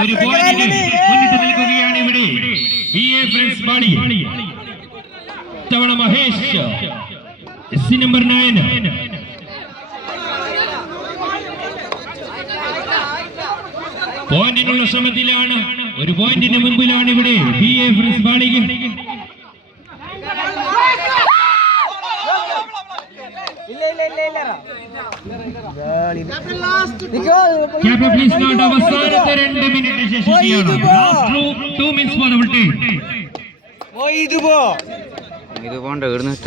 ഒരു പോയിന്റിന് മുന്നിട്ട് നിൽക്കുകയാണ് ഇവിടെ ഫ്രണ്ട്സ് ബാളി. തവണ മഹേഷ് എസ് നമ്പർ 9. പോയിന്റിനുള്ള ശ്രമത്തിലാണ്. ഒരു പോയിന്റിന് മുൻപിലാണ് ഇവിടെ ഫ്രണ്ട്സ് ബാളിക. അവസാനത്തെ 2 മിനിറ്റ് ശേഷിക്കുകയാണ്. 2 minutes for the full time.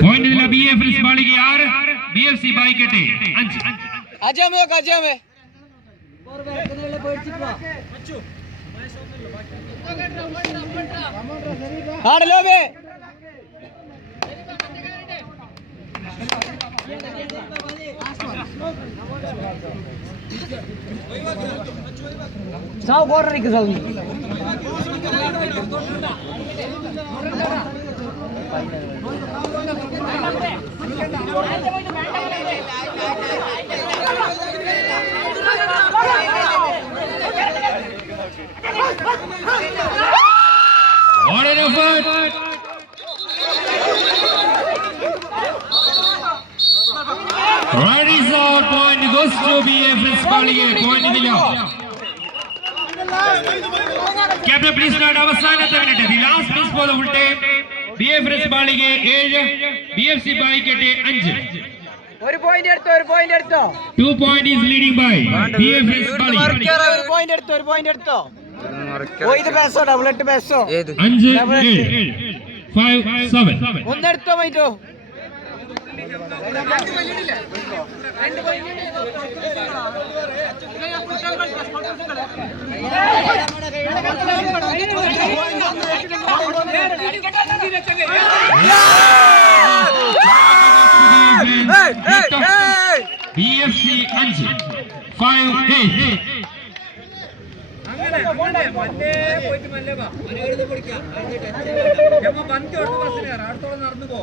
പോയിന്റിൽ ഫ്രണ്ട്സ് ബാളിക 6, BFC ബായിക്കട്ടെ 5. What an effort! Right is out, point goes to BFS Balige. Point in the Captain, please start അവസാനത്തെ minute. The last miss for the full time. BFS Balige 7, BFC Baikete 5. ഒരു point എടുത്തോ 2 point is leading by BFS Balige. ഒരു point എടുത്തോ ഇത് ബെസ്സോ double 8 ബെസ്സോ 5 5 7. ഒന്നെടുത്തോ മൈറ്റോ BFC 5 5-8. നടന്നു പോ